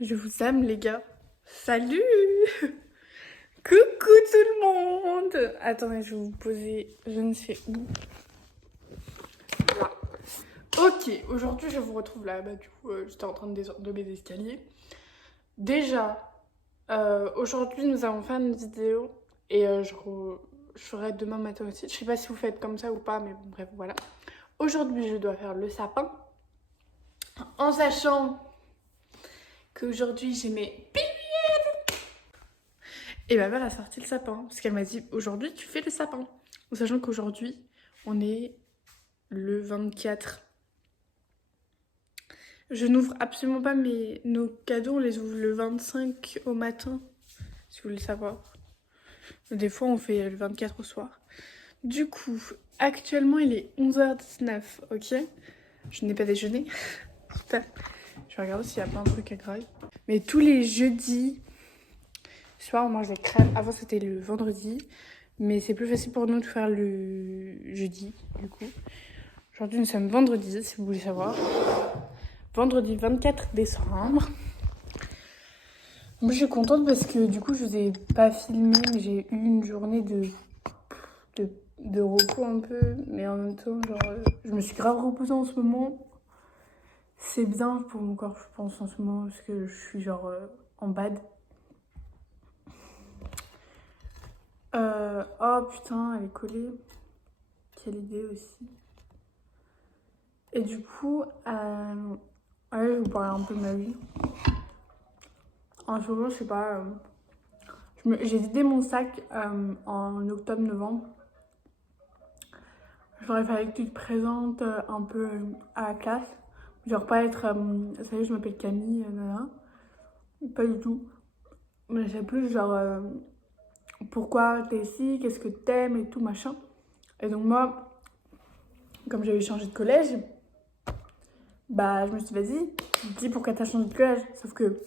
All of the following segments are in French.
Je vous aime les gars. Salut. Coucou tout le monde. Attendez, je vais vous poser je ne sais où. Là. Ok, aujourd'hui je vous retrouve là. Du coup, j'étais en train de mes escaliers. Déjà, aujourd'hui nous allons faire une vidéo et je ferai demain matin aussi. Je sais pas si vous faites comme ça ou pas, mais bon, bref, voilà. Aujourd'hui, je dois faire le sapin. En sachant qu'aujourd'hui j'ai mes et ma mère a sorti le sapin, parce qu'elle m'a dit aujourd'hui tu fais le sapin. En sachant qu'aujourd'hui on est le 24. Je n'ouvre absolument pas nos cadeaux, on les ouvre le 25 au matin, si vous voulez savoir. Des fois on fait le 24 au soir. Du coup, actuellement il est 11h19, ok? Je n'ai pas déjeuné. Putain. Je vais regarder s'il y a plein de trucs à grailler. Mais tous les jeudis, soir on mange des crêpes. Avant c'était le vendredi. Mais c'est plus facile pour nous de faire le jeudi, du coup. Aujourd'hui, nous sommes vendredi, si vous voulez savoir. Vendredi 24 décembre. Moi, je suis contente parce que, du coup, je vous ai pas filmé, mais j'ai eu une journée de repos un peu. Mais en même temps, genre, je me suis grave reposée en ce moment. C'est bien pour mon corps, je pense, en ce moment, parce que je suis, genre, en bad. Oh putain, elle est collée. Quelle idée aussi. Et du coup, allez, je vais vous parler un peu de ma vie. En ce moment, je sais pas, j'ai vidé mon sac en octobre-novembre. J'aurais fallu que tu te présentes un peu à la classe. Genre pas être, salut, je m'appelle Camille, nanana. Pas du tout. Mais c'est plus genre, pourquoi t'es ici, qu'est-ce que t'aimes et tout, machin. Et donc moi, comme j'avais changé de collège, bah je me suis dit, vas-y, dis pourquoi t'as changé de collège. Sauf que,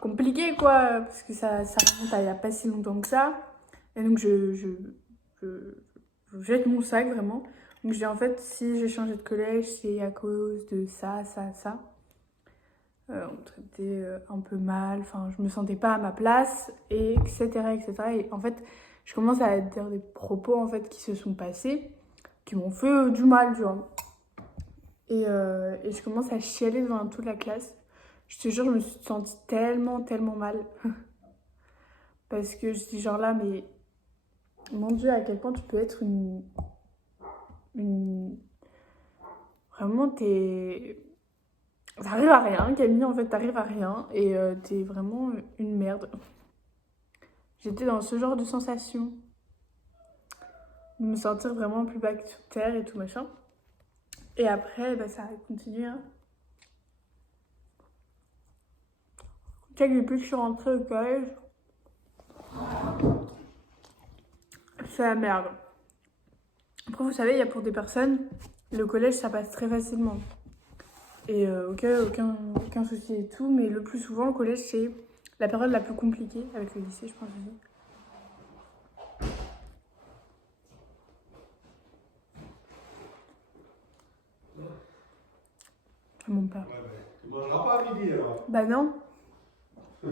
compliqué quoi, parce que ça remonte à il y a pas si longtemps que ça. Et donc je jette mon sac vraiment. Donc je dis en fait, si j'ai changé de collège, c'est à cause de ça, ça, ça. On me traitait un peu mal, enfin je me sentais pas à ma place, et etc. etc. Et en fait, je commence à dire des propos en fait qui se sont passés, qui m'ont fait du mal, tu vois. Et je commence à chialer devant toute la classe. Je te jure, je me suis sentie tellement, tellement mal. Parce que je dis genre là, mais mon Dieu, à quel point tu peux être une... Vraiment, t'arrives à rien, Camille, en fait, t'arrives à rien. Et t'es vraiment une merde. J'étais dans ce genre de sensation. De me sentir vraiment plus bas que sur terre et tout machin. Et après, bah, ça a continué. Hein. Depuis que je suis rentrée au collège, c'est la merde. Après, vous savez, il y a pour des personnes, le collège, ça passe très facilement. Et aucun souci et tout, mais le plus souvent, le collège, c'est la période la plus compliquée, avec le lycée, je pense aussi. Mon père. Ouais, tu mangeras pas à midi alors. Bah non. Tu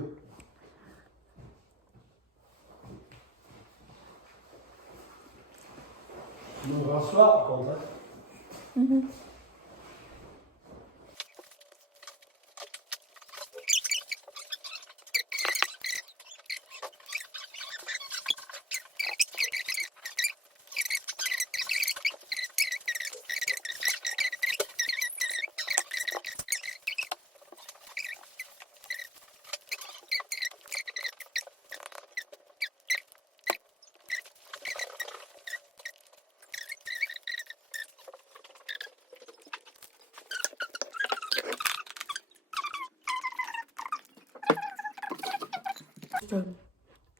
mangeras ce soir par contre. Mmh.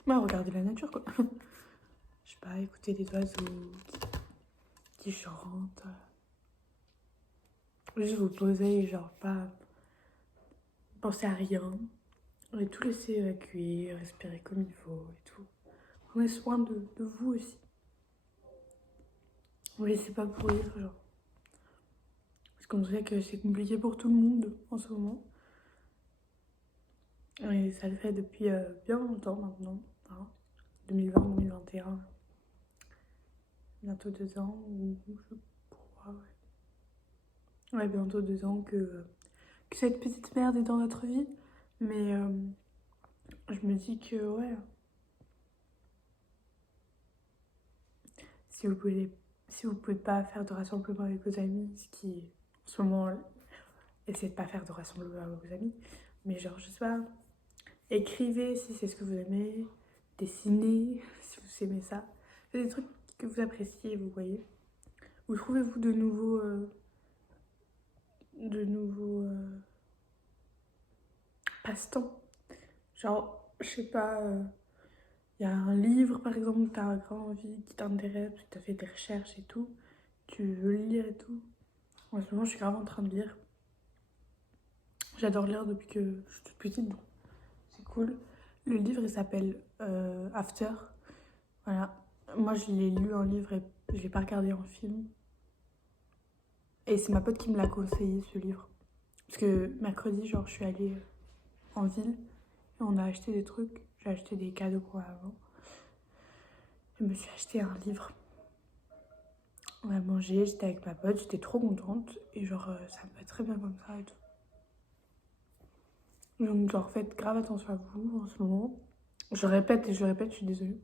Bah, regardez la nature, quoi. Je sais pas, écouter les oiseaux qui chantent. Juste vous poser et genre pas penser à rien. Et tout laisser évacuer, respirer comme il faut et tout. Prenez soin de vous aussi. Vous laissez pas pourrir, genre. Parce qu'on sait que c'est compliqué pour tout le monde en ce moment. Et ça le fait depuis bien longtemps maintenant. Hein. 2020-2021. Bientôt 2 ans, ou je crois, ouais. Ouais, bientôt 2 ans que cette petite merde est dans notre vie. Mais je me dis que, ouais, si vous pouvez pas faire de rassemblement avec vos amis, ce qui, en ce moment, essayez de pas faire de rassemblement avec vos amis, mais genre, je sais pas, écrivez si c'est ce que vous aimez, dessinez si vous aimez ça. C'est des trucs que vous appréciez, vous voyez. Où trouvez-vous de nouveaux passe-temps? Genre, je sais pas, y a un livre par exemple que t'as grand envie, qui t'intéresse, que t'as fait des recherches et tout, tu veux le lire et tout. En ce moment, je suis grave en train de lire. J'adore lire depuis que je suis toute petite, donc c'est cool. Le livre, il s'appelle After. Voilà. Moi, je l'ai lu en livre et je l'ai pas regardé en film. Et c'est ma pote qui me l'a conseillé, ce livre. Parce que mercredi, genre, je suis allée en ville et on a acheté des trucs. J'ai acheté des cadeaux pour avant. Je me suis acheté un livre. On a mangé, j'étais avec ma pote, j'étais trop contente. Et genre, ça me va très bien comme ça et tout. Donc, genre, faites grave attention à vous en ce moment. Je répète et je répète, je suis désolée.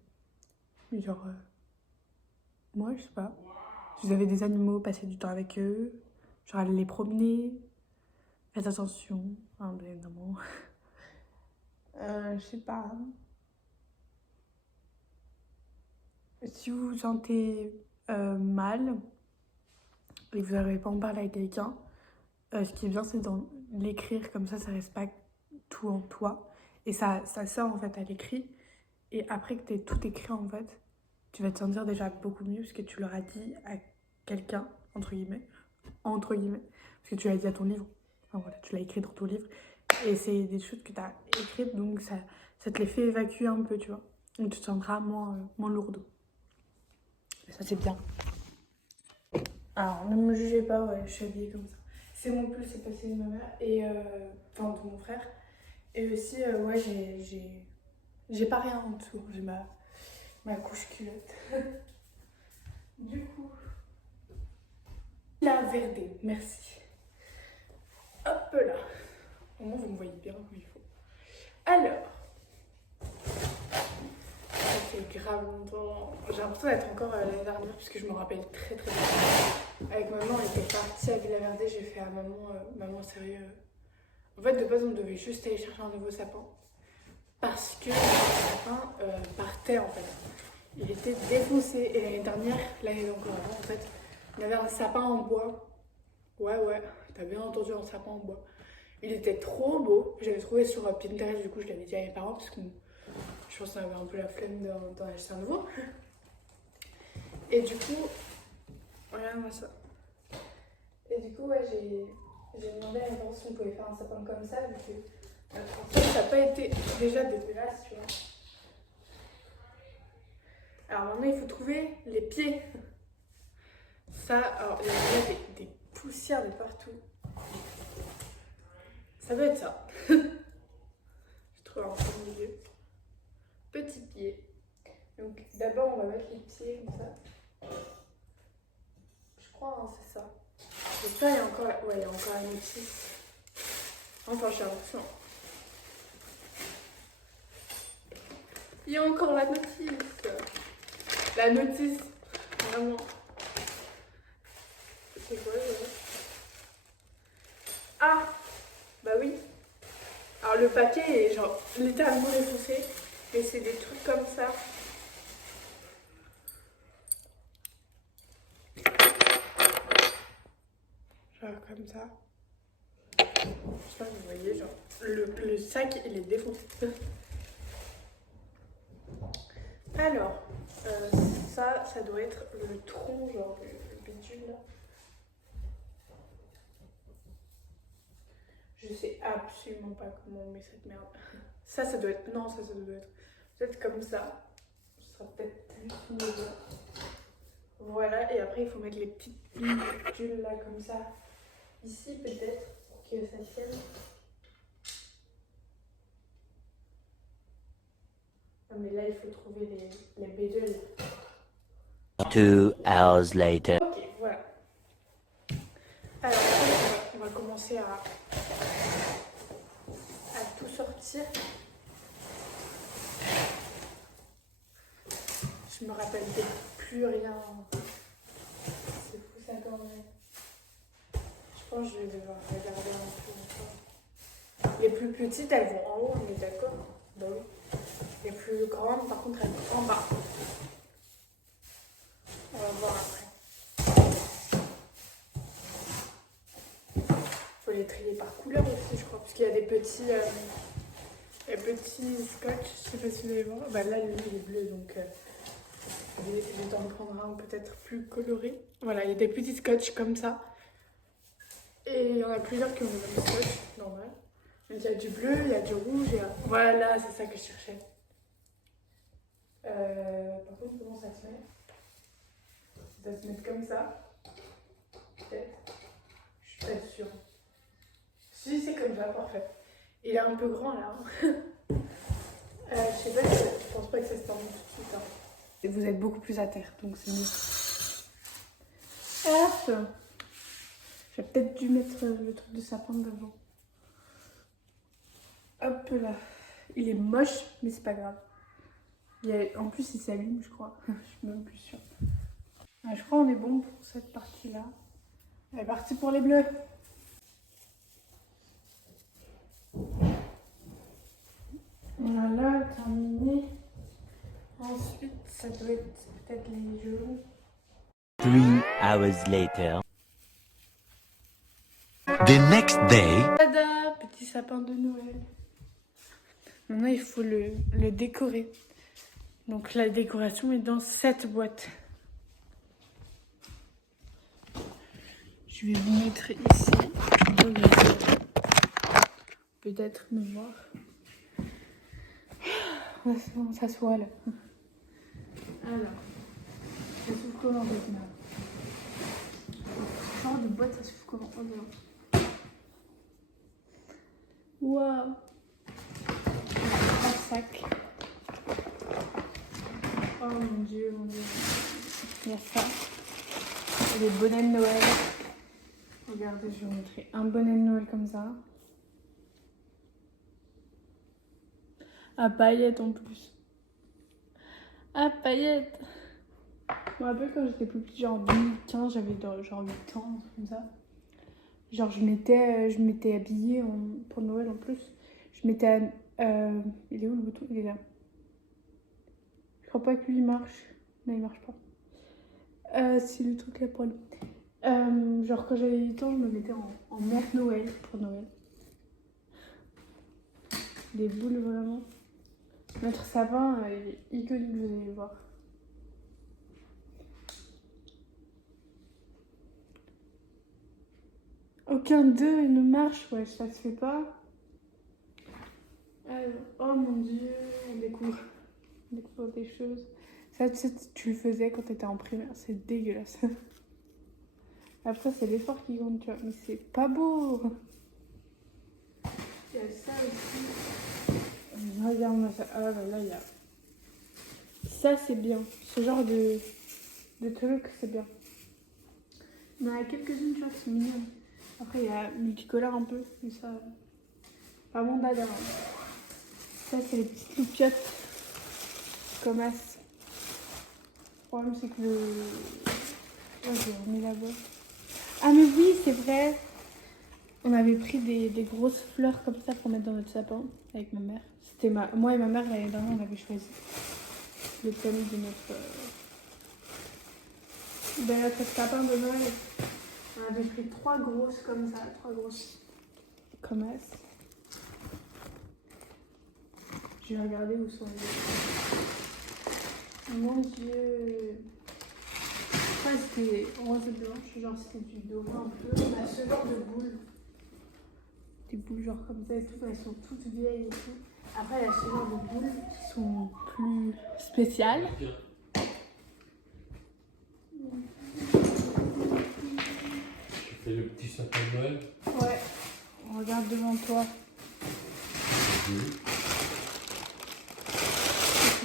Mais genre, moi, je sais pas. Si vous avez des animaux, passez du temps avec eux. Genre, allez les promener. Faites attention, hein, bien évidemment. Je sais pas. Si vous vous sentez mal et que vous n'arrivez pas à en parler avec quelqu'un, ce qui est bien, c'est d'en l'écrire, comme ça reste pas tout en toi. Et ça sort en fait à l'écrit. Et après que tu aies tout écrit en fait, tu vas te sentir déjà beaucoup mieux parce que tu l'auras dit à quelqu'un, entre guillemets. Entre guillemets. Parce que tu l'as dit à ton livre. Enfin voilà, tu l'as écrit dans ton livre. Et c'est des choses que tu as écrites, donc ça te les fait évacuer un peu, tu vois. Donc tu te sentiras moins lourd. Et ça, c'est bien. Alors, ne me jugez pas, ouais, je suis habillée comme ça. C'est mon pull, c'est passé de ma mère, et enfin de mon frère. Et aussi, ouais, j'ai pas rien en dessous, j'ai ma couche culotte. Du coup, la verdée, merci. Hop là. Au moins, vous me voyez bien comme il faut. Alors, ça fait grave longtemps. J'ai l'impression d'être encore l'année dernière, puisque je me rappelle très très bien. Avec maman, on était partis à Villa Verde, j'ai fait à maman, maman sérieux. En fait, de base, on devait juste aller chercher un nouveau sapin. Parce que le sapin partait en fait. Il était défoncé. Et l'année dernière, l'année encore avant, en fait, on avait un sapin en bois. Ouais, t'as bien entendu, un sapin en bois. Il était trop beau. J'avais trouvé sur Pinterest, du coup, je l'avais dit à mes parents, parce que je pense qu'on avait un peu la flemme d'en acheter un nouveau. Et du coup, regarde-moi ça. Et du coup, ouais, j'ai demandé à mes parents si on pouvait faire un sapin comme ça, vu que en fait, ça n'a pas été déjà dégueulasse, tu vois. Alors maintenant, il faut trouver les pieds. Ça, alors il y a des poussières de partout. Ça doit être ça. Je trouve un peu au milieu. Petit pied. Donc d'abord, on va mettre les pieds comme ça. Je crois, hein, c'est ça. J'espère qu'il y a encore, ouais, il y a encore la notice. Enfin, j'ai l'impression. Il y a encore la notice. La notice, vraiment. C'est quoi, Ah, bah oui. Alors le paquet est genre littéralement défoncé, mais c'est des trucs comme ça. Genre comme ça. Je sais pas si vous voyez, genre le sac il est défoncé. Alors, ça doit être le tronc, genre le bidule là. Je sais absolument pas comment on met cette merde. Ça doit être. Non, ça doit être. Peut-être comme ça. Ce sera peut-être plus mieux. Voilà, et après il faut mettre les petites bidules là comme ça. Ici peut-être, pour que ça tienne. mais là, il faut trouver les bédules. 2 hours later. Ok, voilà. Alors, on va commencer à tout sortir. Je me rappelle plus rien. C'est fou ça quand même. Je pense que je vais devoir regarder un peu encore. Les plus petites, elles vont en haut, on est d'accord? Bah oui. Les plus grandes, par contre, elles vont en bas. On va voir après. Il faut les trier par couleur aussi, je crois, parce qu'il y a des petits scotch. Je sais pas si vous allez voir. Bah là, lui, il est bleu, donc je vais en prendre un peut-être plus coloré. Voilà, il y a des petits scotch comme ça. Et il y en a plusieurs qui ont le même scotch, normal. Il y a du bleu, il y a du rouge, voilà, c'est ça que je cherchais. Par contre, comment ça se met? Ça se met comme ça. Peut-être. Je suis pas sûre. Si, c'est comme ça, parfait. Il est un peu grand là. Je sais pas, je pense pas que ça se termine tout de suite. Hein. Et vous êtes beaucoup plus à terre, donc c'est mieux. Hop! J'ai peut-être dû mettre le truc de sapin devant. Hop là. Il est moche, mais c'est pas grave. En plus, il s'allume, je crois. Je suis même plus sûre. Je crois qu'on est bon pour cette partie-là. Elle est partie pour les bleus. Voilà, terminé. Ensuite, ça doit être peut-être les jaunes. 3 hours later. The next day. Tada, petit sapin de Noël. Maintenant, il faut le décorer. Donc la décoration est dans cette boîte. Je vais vous mettre ici. Peut-être me voir. On s'assoit là. Alors, ça s'ouvre comment maintenant? Ce genre de boîte, ça s'ouvre comment? Oh non. Waouh! Un sac. Oh mon dieu, mon dieu. Il y a ça. Et les bonnets de Noël. Regardez, je vais vous montrer un bonnet de Noël comme ça. À paillettes en plus. À paillettes. Je me rappelle quand j'étais plus petite, genre en 2015, j'avais genre 8 ans, un truc comme ça. Genre je m'étais habillée pour Noël en plus. Je m'étais... il est où le bouton? Il est là. Je crois pas que lui marche. Non, il marche pas. C'est le truc là pour lui. Genre quand j'avais 8 ans, je me mettais en mère Noël pour Noël. Des boules vraiment. Notre sapin est iconique, vous allez le voir. Aucun d'eux ne marche, ouais, ça se fait pas. Alors, oh mon dieu, on découvre des choses. Ça, tu le faisais quand t'étais en primaire, c'est dégueulasse. Après, c'est l'effort qui compte, tu vois, mais c'est pas beau. Il y a ça aussi. Regarde-moi ça. Ah là, il y a... Ça, c'est bien. Ce genre de truc, c'est bien. Il y en a quelques-unes, tu vois, qui sont mignonnes. Après, il y a multicolore un peu, mais ça... Pas mon dada. Ça, c'est les petites loupiottes. Comme as. Le problème, c'est que le... Oh, j'ai remis la boîte. Ah, mais oui, c'est vrai. On avait pris des grosses fleurs comme ça pour mettre dans notre sapin avec ma mère. C'était moi et ma mère l'année dernière, on avait choisi le thème de notre sapin de Noël. On avait pris 3 grosses comme ça, 3 grosses comme as. Je vais regarder où sont les... Mon dieu. Ça c'était rose et blanche, genre c'était du doré un peu. On a ce genre de boules. Des boules genre comme ça et tout, elles sont toutes vieilles et tout. Après il y a ce genre de boules qui sont plus spéciales. Tu fais le petit sapin de Noël? Ouais, regarde devant toi.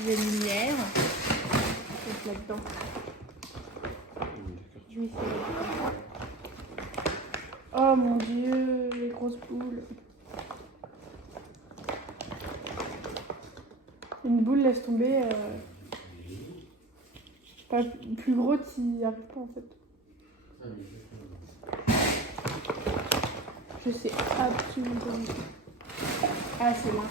des lumières. C'est là-dedans. Oui, c'est là-dedans. Oh mon dieu, les grosses boules. Une boule, laisse tomber. Pas plus gros, t'y arrives pas en fait. Je sais absolument pas du tout. Ah, c'est là.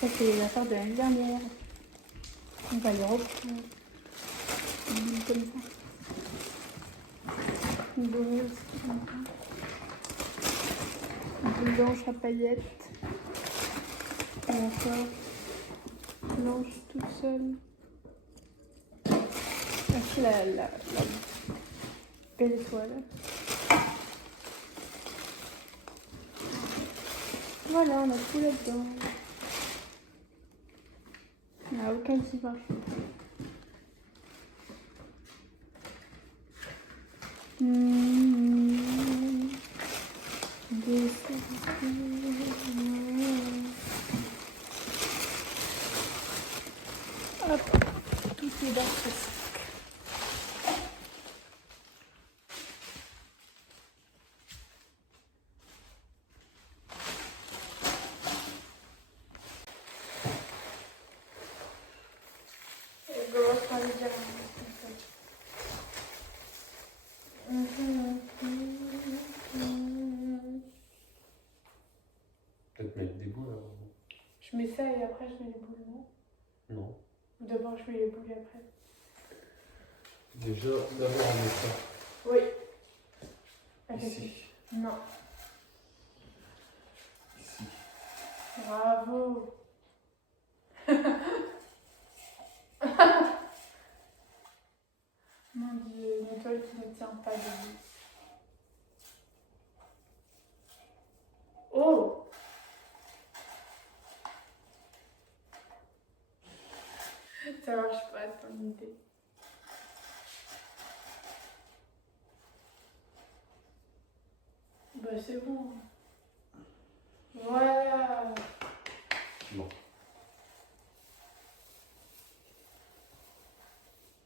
Ça, c'est l'affaire de l'année dernière. On va les reprendre. Une boule comme ça. Une dorée aussi. Une boule blanche à paillettes. Et encore. Blanche toute seule. Ah, c'est la belle étoile. Voilà, on a tout là-dedans. Il n'y a aucun qui marche. Hop, tout est dans ce sac. Je dois pas le dire. Peut-être mettre des boules avant. Je mets ça et après je mets les boules, non? Non. Ou d'abord je mets les boules et après? Déjà, d'abord on met ça. Oui. Ici. Non. Ici. Bravo. Mon dieu, une étoile qui ne tient pas debout. Oh! Ça marche pas ton idée. Bah c'est bon. Voilà. Non.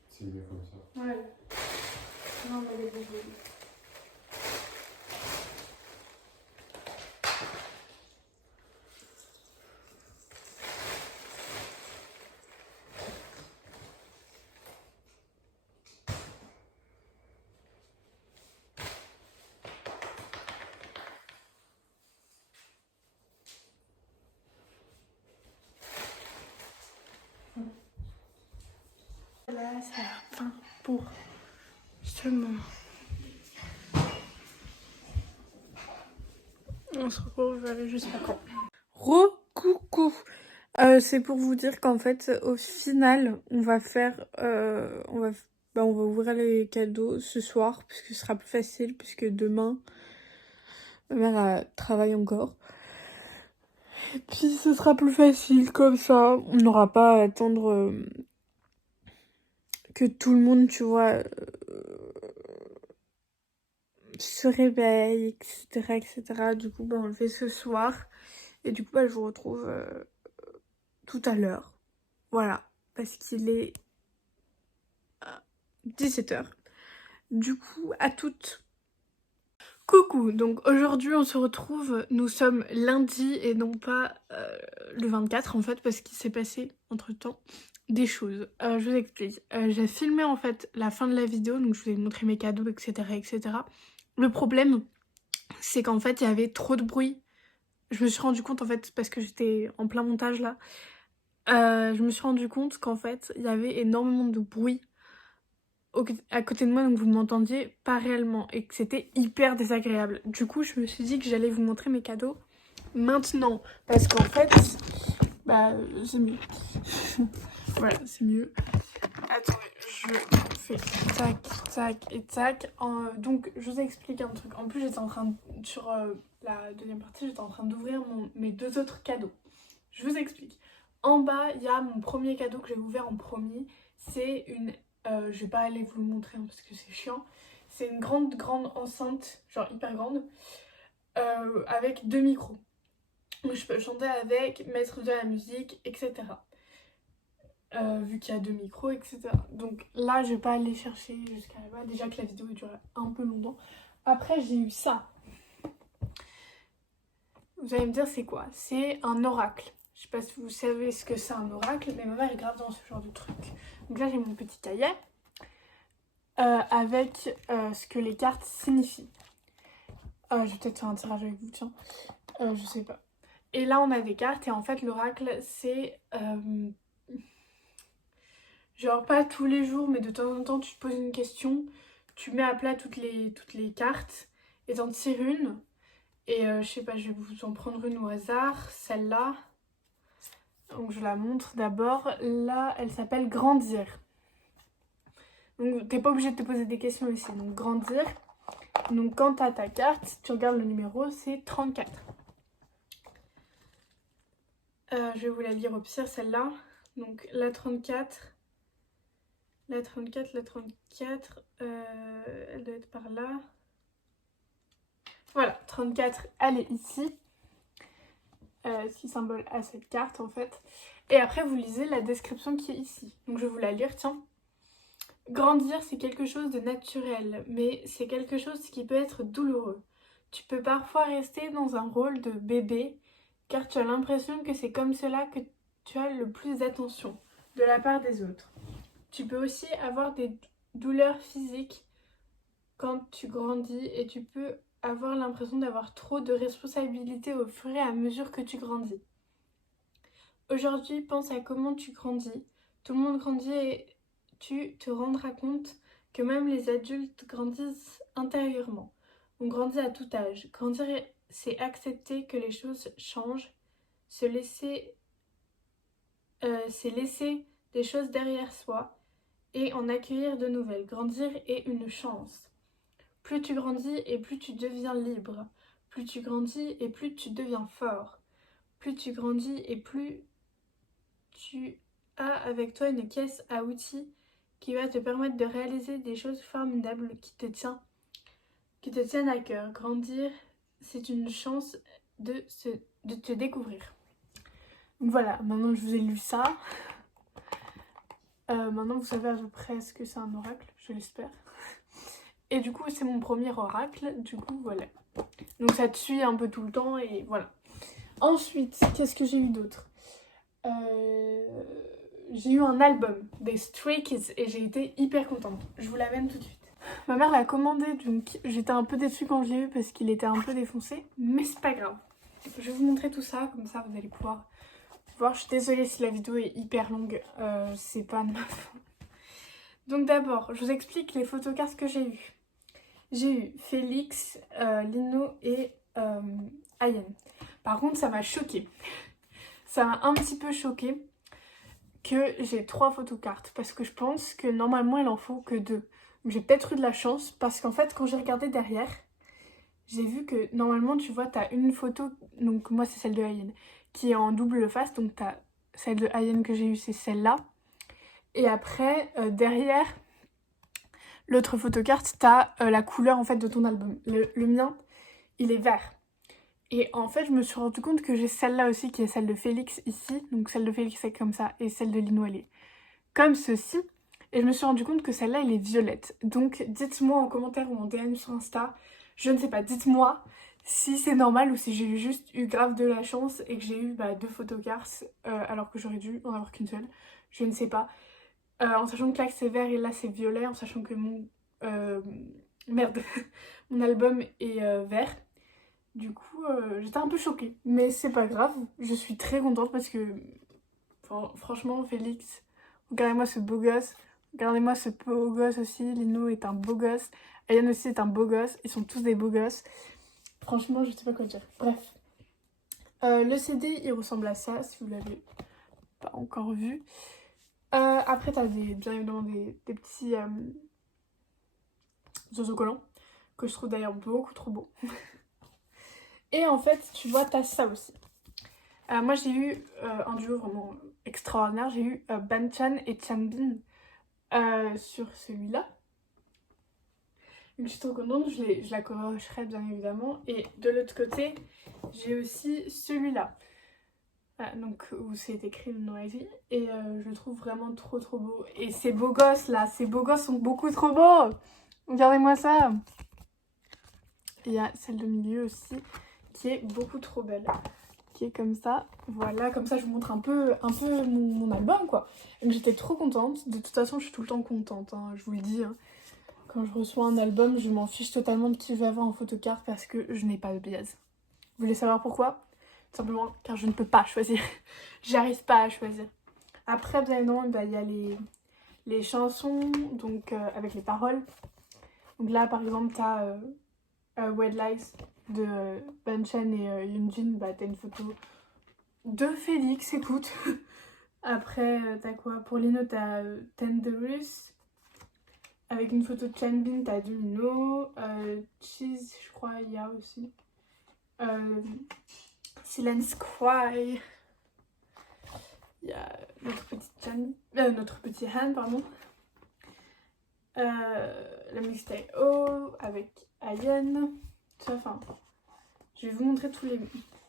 C'est mieux comme ça. Ouais. Non mais les boules. Voilà, c'est la fin pour ce moment. On se retrouve jusqu'à quand? Re-coucou. C'est pour vous dire qu'en fait, au final, on va faire, on va ouvrir les cadeaux ce soir, puisque ce sera plus facile, puisque demain, ma mère travaille encore. Et puis, ce sera plus facile, comme ça, on n'aura pas à attendre que tout le monde, tu vois, se réveille, etc., etc. Du coup, on le fait ce soir. Et du coup, je vous retrouve tout à l'heure. Voilà, parce qu'il est 17h. Du coup, à toutes. Coucou, donc aujourd'hui on se retrouve, nous sommes lundi et non pas le 24 en fait, parce qu'il s'est passé entre temps des choses. Je vous explique. J'ai filmé en fait la fin de la vidéo, donc je vous ai montré mes cadeaux, etc. etc. Le problème, c'est qu'en fait il y avait trop de bruit. Je me suis rendu compte en fait, parce que j'étais en plein montage là, je me suis rendu compte qu'en fait il y avait énormément de bruit à côté de moi, donc vous m'entendiez pas réellement et que c'était hyper désagréable. Du coup, je me suis dit que j'allais vous montrer mes cadeaux maintenant parce qu'en fait, c'est mieux. Voilà, c'est mieux. Attendez, je fais tac, tac et tac. Donc, je vous explique un truc. En plus, j'étais en train, sur la deuxième partie, j'étais en train d'ouvrir mes deux autres cadeaux. Je vous explique. En bas, il y a mon premier cadeau que j'ai ouvert en premier. C'est une... je vais pas aller vous le montrer parce que c'est chiant. C'est une grande enceinte, genre hyper grande, avec deux micros. Je peux chanter avec, mettre de la musique, etc. Vu qu'il y a 2 micros, etc. Donc là, je vais pas aller chercher jusqu'à là-bas. Déjà que la vidéo dure un peu longtemps. Après, j'ai eu ça. Vous allez me dire, c'est quoi? C'est un oracle. Je sais pas si vous savez ce que c'est un oracle, mais ma mère est grave dans ce genre de truc. Donc là, j'ai mon petit cahier avec ce que les cartes signifient. Je vais peut-être faire un tirage avec vous, tiens. Je sais pas. Et là, on a des cartes et en fait, l'oracle, c'est... genre pas tous les jours, mais de temps en temps, tu te poses une question, tu mets à plat toutes les cartes et t'en tires une. Et je sais pas, je vais vous en prendre une au hasard, celle-là. Donc je la montre d'abord. Là, elle s'appelle Grandir. Donc t'es pas obligé de te poser des questions ici. Donc Grandir. Donc quand t'as ta carte, tu regardes le numéro, c'est 34. Je vais vous la lire au pire, celle-là. Donc la 34... La 34, elle doit être par là. Voilà, 34, elle est ici. Ce qui symbole à cette carte en fait. Et après, vous lisez la description qui est ici. Donc je vais vous la lire, tiens. Grandir, c'est quelque chose de naturel, mais c'est quelque chose qui peut être douloureux. Tu peux parfois rester dans un rôle de bébé, car tu as l'impression que c'est comme cela que tu as le plus d'attention de la part des autres. Tu peux aussi avoir des douleurs physiques quand tu grandis et tu peux avoir l'impression d'avoir trop de responsabilités au fur et à mesure que tu grandis. Aujourd'hui, pense à comment tu grandis. Tout le monde grandit et tu te rendras compte que même les adultes grandissent intérieurement. On grandit à tout âge. Grandir, c'est accepter que les choses changent, c'est laisser des choses derrière soi et en accueillir de nouvelles. Grandir est une chance. Plus tu grandis et plus tu deviens libre. Plus tu grandis et plus tu deviens fort. Plus tu grandis et plus tu as avec toi une caisse à outils qui va te permettre de réaliser des choses formidables qui te tiennent à cœur. Grandir, c'est une chance de te découvrir. Donc voilà, maintenant je vous ai lu ça. Maintenant vous savez à peu près ce que c'est un oracle, je l'espère. Et du coup c'est mon premier oracle, du coup voilà. Donc ça te suit un peu tout le temps et voilà. Ensuite, qu'est-ce que j'ai eu d'autre? J'ai eu un album des Stray Kids et j'ai été hyper contente. Je vous l'amène tout de suite. Ma mère l'a commandé, donc j'étais un peu déçue quand je l'ai eu parce qu'il était un peu défoncé, mais c'est pas grave. Je vais vous montrer tout ça, comme ça vous allez pouvoir voir. Je suis désolée si la vidéo est hyper longue, c'est pas de ma faute. Donc d'abord, je vous explique les photocartes que j'ai eues. J'ai eu Félix, Lino et Ayen. Par contre, ça m'a choquée. Ça m'a un petit peu choquée que j'ai 3 photocartes parce que je pense que normalement il en faut que 2. J'ai peut-être eu de la chance parce qu'en fait quand j'ai regardé derrière, j'ai vu que normalement tu vois t'as une photo, donc moi c'est celle de Ayen, qui est en double face, donc t'as celle de Ayen que j'ai eue, c'est celle-là. Et après derrière l'autre photocarte, t'as la couleur en fait de ton album. Le mien, il est vert. Et en fait, je me suis rendu compte que j'ai celle-là aussi, qui est celle de Félix ici. Donc celle de Félix est comme ça, et celle de Lino, elle est comme ceci. Et je me suis rendu compte que celle-là, elle est violette. Donc dites-moi en commentaire ou en DM sur Insta, je ne sais pas, dites-moi si c'est normal ou si j'ai juste eu grave de la chance et que j'ai eu 2 photocartes alors que j'aurais dû en avoir qu'une seule. Je ne sais pas. En sachant que là c'est vert et là c'est violet, en sachant que mon... merde, mon album est vert. Du coup, j'étais un peu choquée, mais c'est pas grave, je suis très contente parce que, franchement, Félix, regardez-moi ce beau gosse, regardez-moi ce beau gosse aussi, Lino est un beau gosse, Ayan aussi est un beau gosse, ils sont tous des beaux gosses. Franchement, je sais pas quoi dire. Bref. Le CD, il ressemble à ça, si vous l'avez pas encore vu. Après, t'as bien évidemment des petits autocollants, que je trouve d'ailleurs beaucoup trop beaux. Et en fait, tu vois, t'as ça aussi. Moi, j'ai eu un duo vraiment extraordinaire. J'ai eu Banchan et Chanbin sur celui-là. Donc, je suis trop contente. Je la cocherai bien évidemment. Et de l'autre côté, J'ai aussi celui-là. Voilà, donc où c'est écrit le Noisy. Et je le trouve vraiment trop beau. Et ces beaux gosses là, ces beaux gosses sont beaucoup trop beaux. Regardez-moi ça. Il y a celle de milieu aussi qui est beaucoup trop belle. Qui est comme ça. Voilà, comme ça je vous montre un peu mon album quoi. Donc j'étais trop contente. De toute façon je suis tout le temps contente, hein, je vous le dis. Hein. Quand je reçois un album, je m'en fiche totalement de qui je vais avoir en photocarte parce que je n'ai pas de biaise. Vous voulez savoir pourquoi? Tout simplement car je ne peux pas choisir. J'arrive pas à choisir. Après, bien évidemment, il y a les chansons, donc avec les paroles. Donc là, par exemple, t'as White Lies de Banchan et Yoonjin. Bah, t'as une photo de Félix, écoute. Après, t'as quoi? Pour Lino, t'as Tenderus. Avec une photo de Chanbin, t'as Domino. Cheese, je crois, il y a aussi. Silence Cry. Il y a notre petit Han, pardon. La mixtape O avec Ayen. Enfin, je vais vous montrer tous les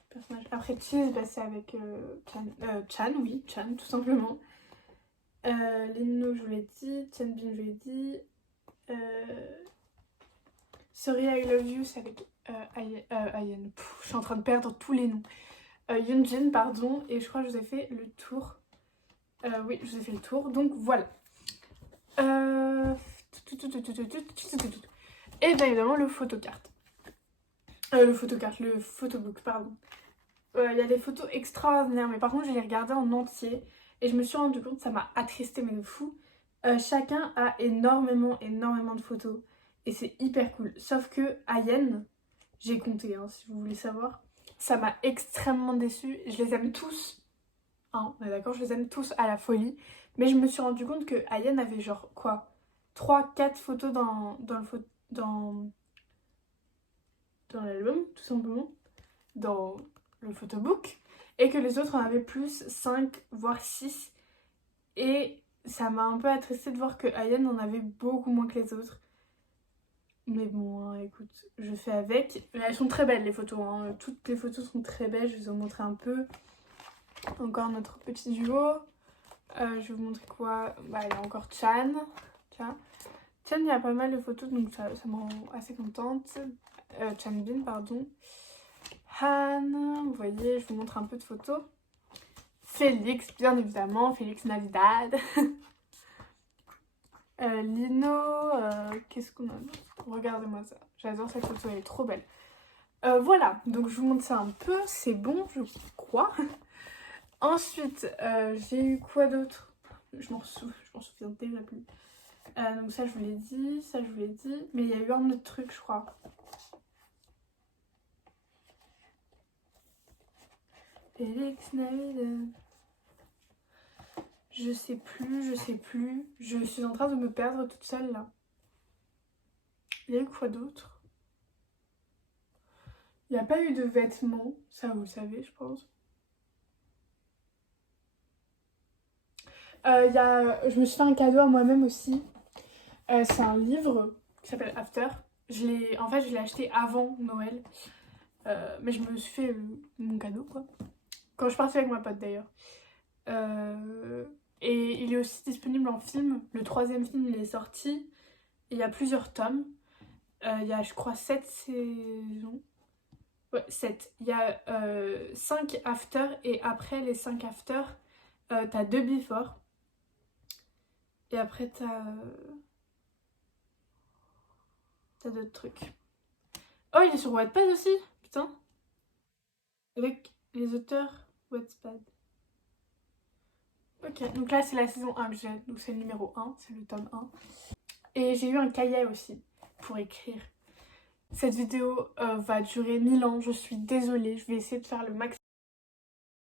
personnages. Après Cheese, bah, c'est avec Chan, oui, Chan, tout simplement. Lino, je vous l'ai dit. Chanbin, je vous l'ai dit. Sorry, I Love You, c'est avec Ayen. Je suis en train de perdre tous les noms. Yoonjin, pardon, et je crois que je vous ai fait le tour. Oui, je vous ai fait le tour, donc voilà. Et bien évidemment, le photocarte. Le photobook, pardon. Il y a des photos extraordinaires, mais par contre, je les regardais en entier et je me suis rendu compte, ça m'a attristé, mais de fou. Chacun a énormément de photos et c'est hyper cool. Sauf que Ayen, j'ai compté, hein, si vous voulez savoir. Ça m'a extrêmement déçue. Je les aime tous. Hein, on est d'accord, je les aime tous à la folie. Mais je me suis rendu compte que Ayen avait genre quoi 3-4 photos dans l'album, tout simplement. Dans le photobook. Et que les autres en avaient plus, 5 voire 6. Et ça m'a un peu attristée de voir que Ayen en avait beaucoup moins que les autres. Mais bon, hein, écoute, je fais avec. Mais elles sont très belles les photos, hein. Toutes les photos sont très belles, je vais vous en montrer un peu. Encore notre petit duo. Je vais vous montrer quoi. Bah, il y a encore Chan. Chan, il y a pas mal de photos, donc ça me rend assez contente. Chanbin, pardon. Han, vous voyez, je vous montre un peu de photos. Félix, bien évidemment, Félix Navidad. Lino, qu'est-ce qu'on a d'autre? Regardez-moi ça, j'adore cette photo, elle est trop belle. Voilà, donc je vous montre ça un peu, c'est bon, je crois. Ensuite, j'ai eu quoi d'autre? Je m'en souviens déjà plus. Donc ça, je vous l'ai dit, ça, je vous l'ai dit. Mais il y a eu un autre truc, je crois. Félix Navidad. Je sais plus. Je suis en train de me perdre toute seule là. Il y a eu quoi d'autre? Il n'y a pas eu de vêtements, ça vous le savez, je pense. Je me suis fait un cadeau à moi-même aussi. C'est un livre qui s'appelle After. En fait, je l'ai acheté avant Noël. Mais je me suis fait mon cadeau, quoi. Quand je suis partie avec ma pote, d'ailleurs. Et il est aussi disponible en film. Le 3e film, il est sorti. Il y a plusieurs tomes. Il y a, je crois, 7 saisons. Ouais, 7. Il y a 5 after. Et après les 5 after, t'as 2 before. Et après, t'as d'autres trucs. Oh, il est sur Wattpad aussi. Putain. Avec les auteurs Wattpad. Ok, donc là, c'est la saison 1 que j'ai. Donc c'est le numéro 1. C'est le tome 1. Et j'ai eu un cahier aussi pour écrire. Cette vidéo va durer 1000 ans, je suis désolée, je vais essayer de faire le maximum